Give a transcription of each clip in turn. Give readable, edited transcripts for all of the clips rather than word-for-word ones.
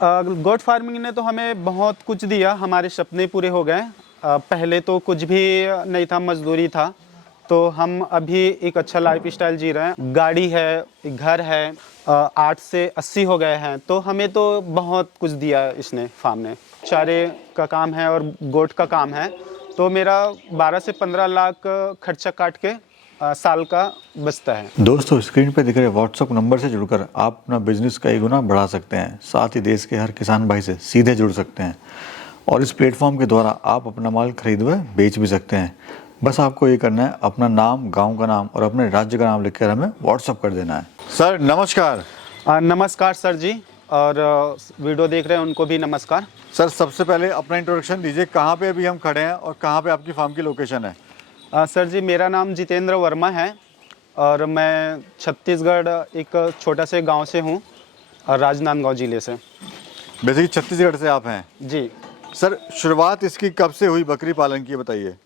गोट farming ने तो हमें बहुत कुछ दिया, हमारे सपने पूरे हो गए। पहले तो कुछ भी नहीं था, मजदूरी था। तो हम अभी एक अच्छा लाइफ स्टाइल जी रहे हैं। गाड़ी है, एक घर है, 8 से 80 हो गए हैं। तो हमें तो बहुत कुछ दिया इसने, फार्म ने। चारे का काम है और गोट का काम है। तो मेरा 12 से 15 लाख खर्चा काट के साल का बचता है। दोस्तों, स्क्रीन पे दिख रहे व्हाट्सएप नंबर से जुड़कर आप अपना बिजनेस कई गुना बढ़ा सकते हैं। साथ ही देश के हर किसान भाई से सीधे जुड़ सकते हैं और इस प्लेटफॉर्म के द्वारा आप अपना माल खरीद व बेच भी सकते हैं। बस आपको ये करना है, अपना नाम, गांव का नाम और अपने राज्य का नाम लिखकर हमें व्हाट्सएप कर देना है। सर नमस्कार। नमस्कार सर जी, और वीडियो देख रहे हैं उनको भी नमस्कार। सर सबसे पहले अपना इंट्रोडक्शन दीजिए, कहाँ पे अभी हम खड़े हैं और कहाँ पे आपकी फार्म की लोकेशन है? सर जी, मेरा नाम जितेंद्र वर्मा है और मैं छत्तीसगढ़ एक छोटा से गांव से हूं, राजनांदगांव ज़िले से। बेसिकली छत्तीसगढ़ से आप हैं जी। सर। शुरुआत इसकी कब से हुई बकरी पालन की, बताइए।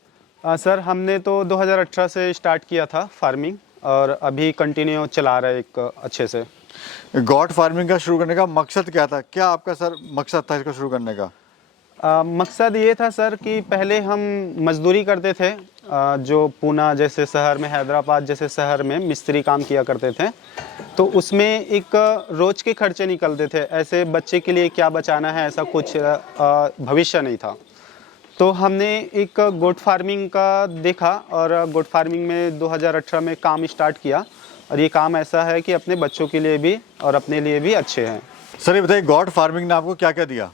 सर हमने तो 2018 से स्टार्ट किया था फार्मिंग और अभी कंटिन्यू चला रहा है एक अच्छे से। गॉट फार्मिंग का शुरू करने का मकसद क्या था? क्या आपका सर मकसद था इसको शुरू करने का? मकसद ये था सर कि पहले हम मजदूरी करते थे, जो पूना जैसे शहर में, हैदराबाद जैसे शहर में मिस्त्री काम किया करते थे। तो उसमें एक रोज के खर्चे निकलते थे। ऐसे बच्चे के लिए क्या बचाना है, ऐसा कुछ भविष्य नहीं था। तो हमने एक गोट फार्मिंग का देखा और गोट फार्मिंग में 2018 में काम स्टार्ट किया। और ये काम ऐसा है कि अपने बच्चों के लिए भी और अपने लिए भी अच्छे हैं। सर ये बताइए, गॉट फार्मिंग ने आपको क्या क्या दिया?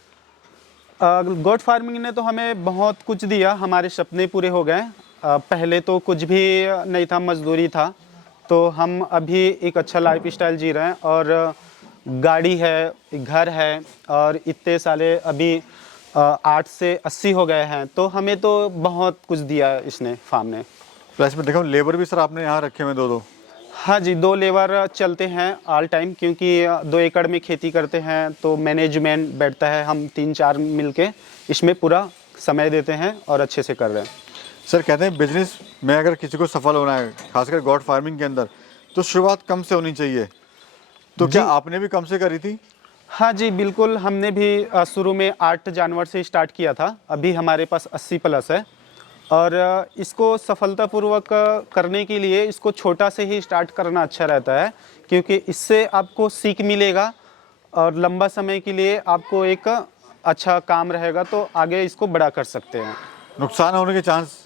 गोट फार्मिंग ने तो हमें बहुत कुछ दिया, हमारे सपने पूरे हो गए। पहले तो कुछ भी नहीं था, मजदूरी था। तो हम अभी एक अच्छा लाइफ स्टाइल जी रहे हैं और गाड़ी है, एक घर है, और इतने साले अभी 8 से 80 हो गए हैं। तो हमें तो बहुत कुछ दिया इसने, फार्म ने। प्लस में देखो लेबर भी सर आपने यहाँ रखे हुए दो। हाँ जी, 2 लेबर चलते हैं ऑल टाइम, क्योंकि 2 एकड़ में खेती करते हैं तो मैनेजमेंट बैठता है। हम 3-4 मिलके इसमें पूरा समय देते हैं और अच्छे से कर रहे हैं। सर कहते हैं बिजनेस में अगर किसी को सफल होना है, खासकर गॉट फार्मिंग के अंदर, तो शुरुआत कम से होनी चाहिए। तो क्या आपने भी कम से करी थी? हाँ जी बिल्कुल, हमने भी शुरू में 8 जानवर से स्टार्ट किया था। अभी हमारे पास 80 प्लस है और इसको सफलतापूर्वक करने के लिए इसको छोटा से ही स्टार्ट करना अच्छा रहता है, क्योंकि इससे आपको सीख मिलेगा और लंबा समय के लिए आपको एक अच्छा काम रहेगा, तो आगे इसको बड़ा कर सकते हैं। नुकसान होने के चांस?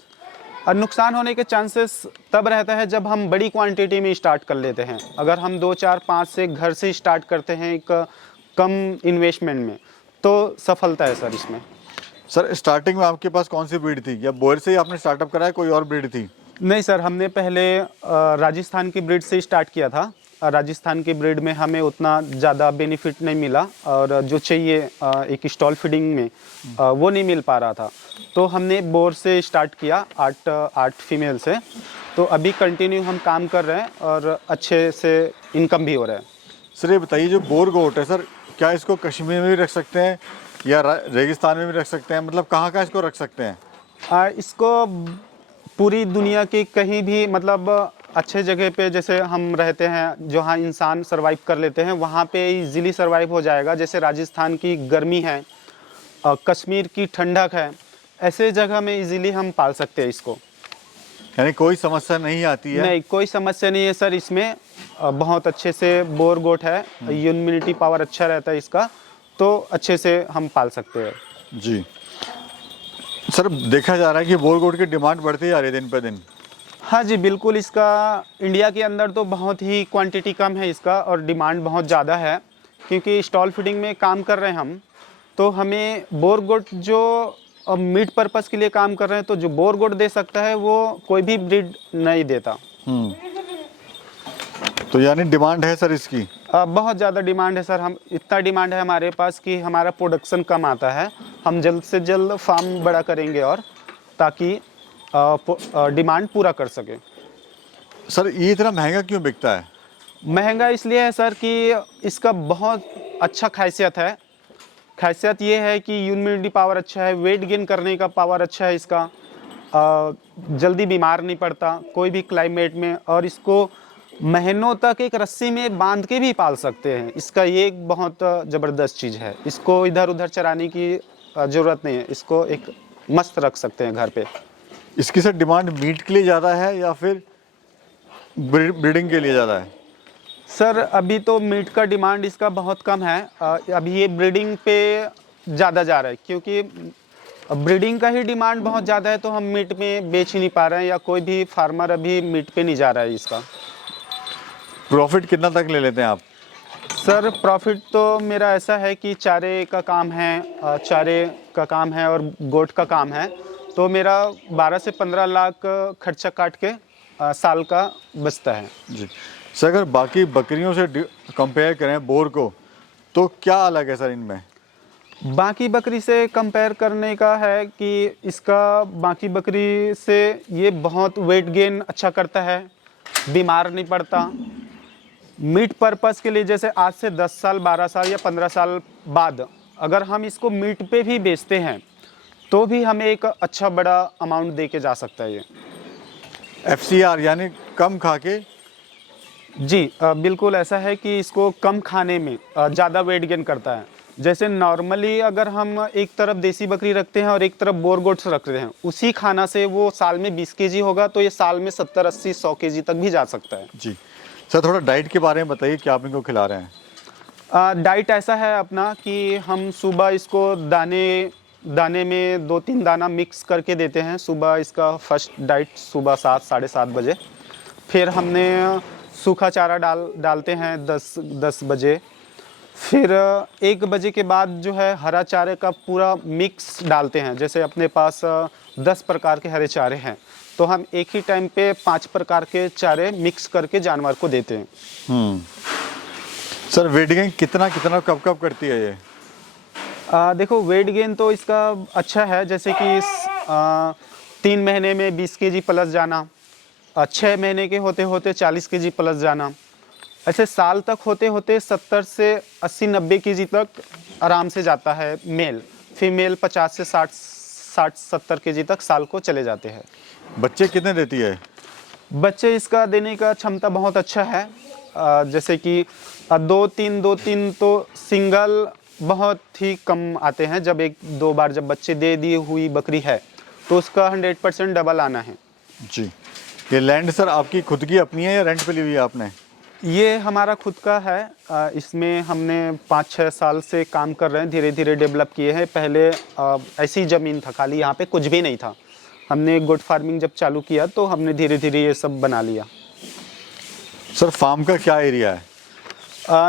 और नुकसान होने के चांसेस तब रहता है जब हम बड़ी क्वांटिटी में स्टार्ट कर लेते हैं। अगर हम 2, 4, 5 से घर से स्टार्ट करते हैं एक कम इन्वेस्टमेंट में, तो सफलता है सर इसमें। सर स्टार्टिंग में आपके पास कौन सी ब्रीड थी, या बोयर से ही आपने स्टार्टअप कराया, कोई और ब्रीड थी? नहीं सर, हमने पहले राजस्थान की ब्रीड से स्टार्ट किया था। राजस्थान की ब्रीड में हमें उतना ज़्यादा बेनिफिट नहीं मिला और जो चाहिए एक स्टॉल फीडिंग में वो नहीं मिल पा रहा था। तो हमने बोर से स्टार्ट किया, 8 फीमेल से। तो अभी कंटिन्यू हम काम कर रहे हैं और अच्छे से इनकम भी हो रहा है। सर ये बताइए, जो बोर गोट है सर, क्या इसको कश्मीर में भी रख सकते हैं या रेगिस्तान में भी रख सकते हैं? मतलब कहाँ कहाँ इसको रख सकते हैं? इसको पूरी दुनिया की कहीं भी, मतलब अच्छे जगह पे जैसे हम रहते हैं, जहाँ इंसान सरवाइव कर लेते हैं, वहाँ पे इजीली सरवाइव हो जाएगा। जैसे राजस्थान की गर्मी है, कश्मीर की ठंडक है, ऐसे जगह में इजीली हम पाल सकते हैं इसको। यानी कोई समस्या नहीं आती है? नहीं, कोई समस्या नहीं है सर इसमें। बहुत अच्छे से बोर गोट है, इम्यूनिटी पावर अच्छा रहता है इसका, तो अच्छे से हम पाल सकते हैं। जी सर, देखा जा रहा है कि बोर गोट की डिमांड बढ़ती जा रही है दिन पर दिन। हाँ जी बिल्कुल, इसका इंडिया के अंदर तो बहुत ही क्वांटिटी कम है इसका और डिमांड बहुत ज़्यादा है, क्योंकि स्टॉल फीडिंग में काम कर रहे हैं हम। तो हमें बोर गोट जो मीट पर्पस के लिए काम कर रहे हैं, तो जो बोर गोट दे सकता है वो कोई भी ब्रीड नहीं देता। तो यानी डिमांड है सर इसकी? बहुत ज़्यादा डिमांड है सर। हम इतना डिमांड है हमारे पास कि हमारा प्रोडक्शन कम आता है। हम जल्द से जल्द फार्म बड़ा करेंगे और ताकि डिमांड पूरा कर सके। सर ये इतना महंगा क्यों बिकता है? महंगा इसलिए है सर कि इसका बहुत अच्छा खासियत है। खासियत ये है कि इम्यूनिटी पावर अच्छा है, वेट गेन करने का पावर अच्छा है इसका, जल्दी बीमार नहीं पड़ता कोई भी क्लाइमेट में, और इसको महीनों तक एक रस्सी में बांध के भी पाल सकते हैं। इसका ये एक बहुत ज़बरदस्त चीज़ है। इसको इधर उधर चराने की ज़रूरत नहीं है, इसको एक मस्त रख सकते हैं घर पे। इसकी सर डिमांड मीट के लिए ज़्यादा है या फिर ब्रीडिंग के लिए ज़्यादा है? सर अभी तो मीट का डिमांड इसका बहुत कम है। अभी ये ब्रीडिंग पे ज़्यादा जा रहा है, क्योंकि ब्रीडिंग का ही डिमांड बहुत ज़्यादा है, तो हम मीट में बेच ही नहीं पा रहे हैं, या कोई भी फार्मर अभी मीट पे नहीं जा रहा है इसका। प्रॉफिट कितना तक ले लेते हैं आप? सर प्रॉफिट तो मेरा ऐसा है कि चारे का काम है, चारे का काम है और गोट का काम है, तो मेरा 12 से 15 लाख खर्चा काट के साल का बचता है। जी सर, अगर बाकी बकरियों से कंपेयर करें बोर को, तो क्या अलग है सर इनमें? बाकी बकरी से कंपेयर करने का है कि इसका बाकी बकरी से ये बहुत वेट गेन अच्छा करता है, बीमार नहीं पड़ता। मीट पर्पस के लिए जैसे आज से 10 साल 12 साल या 15 साल बाद अगर हम इसको मीट पे भी बेचते हैं तो भी हमें एक अच्छा बड़ा अमाउंट दे के जा सकता है ये। FCR यानी कम खा के? जी बिल्कुल ऐसा है कि इसको कम खाने में ज़्यादा वेट गेन करता है। जैसे नॉर्मली अगर हम एक तरफ देसी बकरी रखते हैं और एक तरफ बोर गोट्स रखते हैं, उसी खाना से वो साल में 20 केजी होगा, तो ये साल में 70 80 100 केजी तक भी जा सकता है। जी सर, थोड़ा डाइट के बारे में बताइए, क्या आप इनको खिला रहे हैं? डाइट ऐसा है अपना कि हम सुबह इसको दाने में 2-3 दाना मिक्स करके देते हैं। सुबह इसका फर्स्ट डाइट सुबह 7 साढ़े 7 बजे, फिर हमने सूखा चारा डालते हैं 10 बजे, फिर 1 बजे के बाद जो है हरा चारे का पूरा मिक्स डालते हैं। जैसे अपने पास 10 प्रकार के हरे चारे हैं, तो हम एक ही टाइम पे 5 प्रकार के चारे मिक्स करके जानवर को देते हैं। सर वेट गेन कितना कितना कब कब करती है ये? देखो वेट गेन तो इसका अच्छा है, जैसे कि 3 महीने में 20 केजी प्लस जाना, 6 महीने के होते होते 40 केजी प्लस जाना, ऐसे साल तक होते होते 70 से 80-90 केजी तक आराम से जाता है मेल। फीमेल 50 से 60-70 केजी तक साल को चले जाते हैं। बच्चे कितने देती है? बच्चे इसका देने का क्षमता बहुत अच्छा है। जैसे कि 2-3 तो सिंगल बहुत ही कम आते हैं। जब 1-2 बार जब बच्चे दे दी हुई बकरी है तो उसका 100% डबल आना है। जी, ये लैंड सर आपकी खुद की अपनी है या रेंट पे ली हुई है आपने? ये हमारा खुद का है। इसमें हमने 5-6 साल से काम कर रहे हैं, धीरे धीरे डेवलप किए हैं। पहले ऐसी ज़मीन था खाली, यहाँ पे कुछ भी नहीं था। हमने गोट फार्मिंग जब चालू किया तो हमने धीरे धीरे ये सब बना लिया। सर फार्म का क्या एरिया है?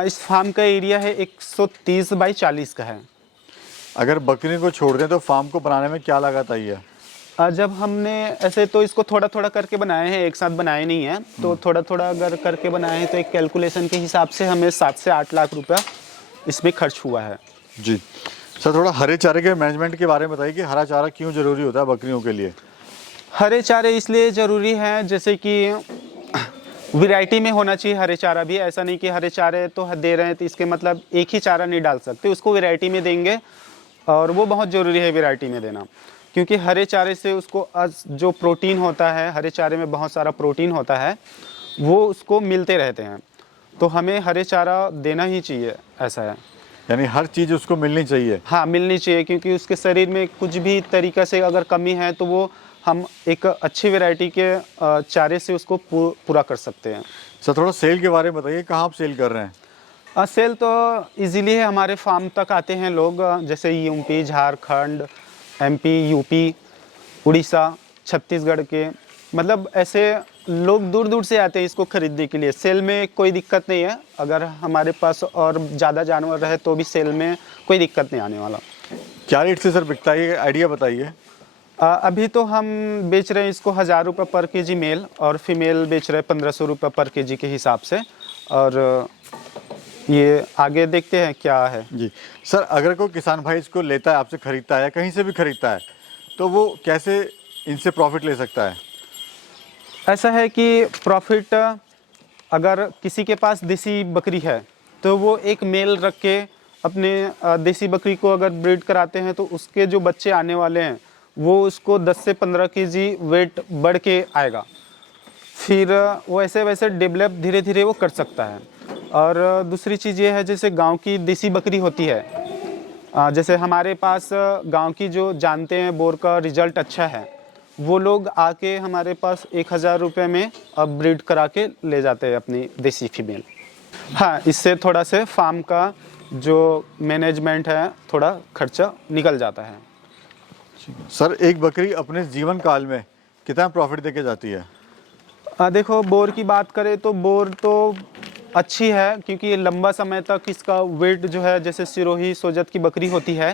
इस फार्म का एरिया है 130 बाई 40 का है। अगर बकरी को छोड़ दें तो फार्म को बनाने में क्या लागत आई है? जब हमने ऐसे तो इसको थोड़ा थोड़ा करके बनाए हैं, एक साथ बनाए नहीं हैं, तो थोड़ा थोड़ा अगर करके बनाए हैं तो एक कैलकुलेशन के हिसाब से हमें 7 से 8 लाख रुपया इसमें खर्च हुआ है। जी सर, थोड़ा हरे चारे के मैनेजमेंट के बारे में बताइए कि हरा चारा क्यों ज़रूरी होता है बकरियों के लिए? हरे चारे इसलिए ज़रूरी हैं, जैसे कि वैरायटी में होना चाहिए हरे चारा भी। ऐसा नहीं कि हरे चारे तो दे रहे हैं तो इसके मतलब एक ही चारा नहीं डाल सकते, उसको वैरायटी में देंगे, और वो बहुत ज़रूरी है वैरायटी में देना, क्योंकि हरे चारे से उसको जो प्रोटीन होता है, हरे चारे में बहुत सारा प्रोटीन होता है, वो उसको मिलते रहते हैं। तो हमें हरे चारा देना ही चाहिए, ऐसा है। यानी हर चीज़ उसको मिलनी चाहिए? हाँ मिलनी चाहिए, क्योंकि उसके शरीर में कुछ भी तरीक़ा से अगर कमी है तो वो हम एक अच्छी वैरायटी के चारे से उसको पूरा कर सकते हैं। सर थोड़ा सेल के बारे में बताइए, कहाँ आप सेल कर रहे हैं? सेल तो इजीली है, हमारे फार्म तक आते हैं लोग, जैसे UP, Jharkhand, MP, UP, Orissa, Chhattisgarh के, मतलब ऐसे लोग दूर दूर से आते हैं इसको ख़रीदने के लिए। सेल में कोई दिक्कत नहीं है, अगर हमारे पास और ज़्यादा जानवर रहे तो भी सेल में कोई दिक्कत नहीं आने वाला। क्या रेट से सर बिकता है, आइडिया बताइए। अभी तो हम बेच रहे हैं इसको 1000 रुपये पर केजी मेल, और फीमेल बेच रहे हैं 1500 रुपये पर केजी के हिसाब से। और ये आगे देखते हैं क्या है। जी सर, अगर कोई किसान भाई इसको लेता है, आपसे ख़रीदता है या कहीं से भी ख़रीदता है, तो वो कैसे इनसे प्रॉफिट ले सकता है? ऐसा है कि प्रॉफिट, अगर किसी के पास देसी बकरी है तो वो एक मेल रख के अपने देसी बकरी को अगर ब्रीड कराते हैं तो उसके जो बच्चे आने वाले हैं वो उसको 10 से 15 केजी वेट बढ़ के आएगा। फिर वो ऐसे वैसे डेवलप धीरे धीरे वो कर सकता है। और दूसरी चीज़ ये है, जैसे गांव की देसी बकरी होती है, जैसे हमारे पास गांव की जो जानते हैं बोर का रिजल्ट अच्छा है, वो लोग आके हमारे पास 1000 रुपये में अब ब्रीड करा के ले जाते हैं अपनी देसी फीमेल। हाँ, इससे थोड़ा से फार्म का जो मैनेजमेंट है थोड़ा खर्चा निकल जाता है। सर, एक बकरी अपने जीवन काल में कितना प्रॉफिट देके जाती है? देखो, बोर की बात करें तो बोर तो अच्छी है, क्योंकि ये लंबा समय तक इसका वेट जो है, जैसे सिरोही सोजत की बकरी होती है,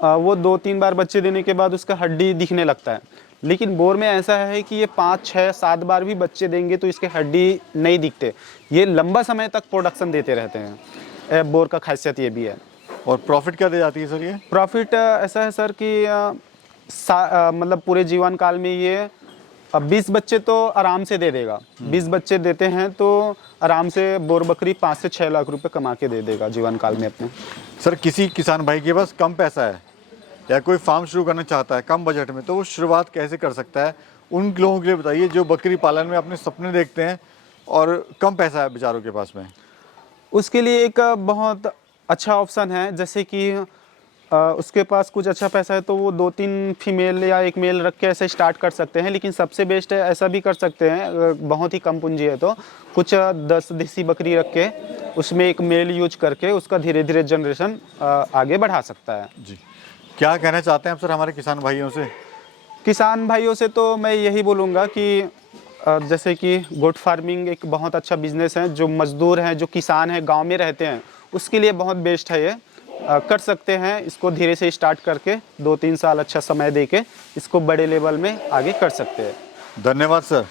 वो 2-3 बार बच्चे देने के बाद उसका हड्डी दिखने लगता है। लेकिन बोर में ऐसा है कि ये 5, 6, 7 बार भी बच्चे देंगे तो इसके हड्डी नहीं दिखते। ये लंबा समय तक प्रोडक्शन देते रहते हैं। बोर का खासियत ये भी है। और प्रॉफिट क्या दे जाती है सर ये? प्रॉफिट ऐसा है सर कि मतलब पूरे जीवन काल में ये 20 बच्चे तो आराम से दे देगा। 20 बच्चे देते हैं तो आराम से बोर बकरी 5 से 6 लाख रुपए कमा के दे देगा जीवन काल में अपने। सर, किसी किसान भाई के पास कम पैसा है या कोई फार्म शुरू करना चाहता है कम बजट में, तो वो शुरुआत कैसे कर सकता है? उन लोगों के लिए बताइए जो बकरी पालन में अपने सपने देखते हैं और कम पैसा है बेचारों के पास में। उसके लिए एक बहुत अच्छा ऑप्शन है, जैसे कि उसके पास कुछ अच्छा पैसा है तो वो 2-3 फीमेल या 1 मेल रख के ऐसे स्टार्ट कर सकते हैं। लेकिन सबसे बेस्ट है, ऐसा भी कर सकते हैं अगर बहुत ही कम पूंजी है तो कुछ 10 देसी बकरी रख के उसमें 1 मेल यूज करके उसका धीरे धीरे जनरेशन आगे बढ़ा सकता है। जी, क्या कहना चाहते हैं आप सर हमारे किसान भाइयों से? किसान भाइयों से तो मैं यही बोलूँगा कि जैसे कि गोट फार्मिंग एक बहुत अच्छा बिजनेस है। जो मज़दूर हैं, जो किसान हैं, गांव में रहते हैं, उसके लिए बहुत बेस्ट है ये। कर सकते हैं इसको, धीरे से स्टार्ट करके 2-3 साल अच्छा समय देके इसको बड़े लेवल में आगे कर सकते हैं। धन्यवाद सर।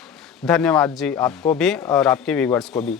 धन्यवाद जी, आपको भी और आपके व्यूवर्स को भी।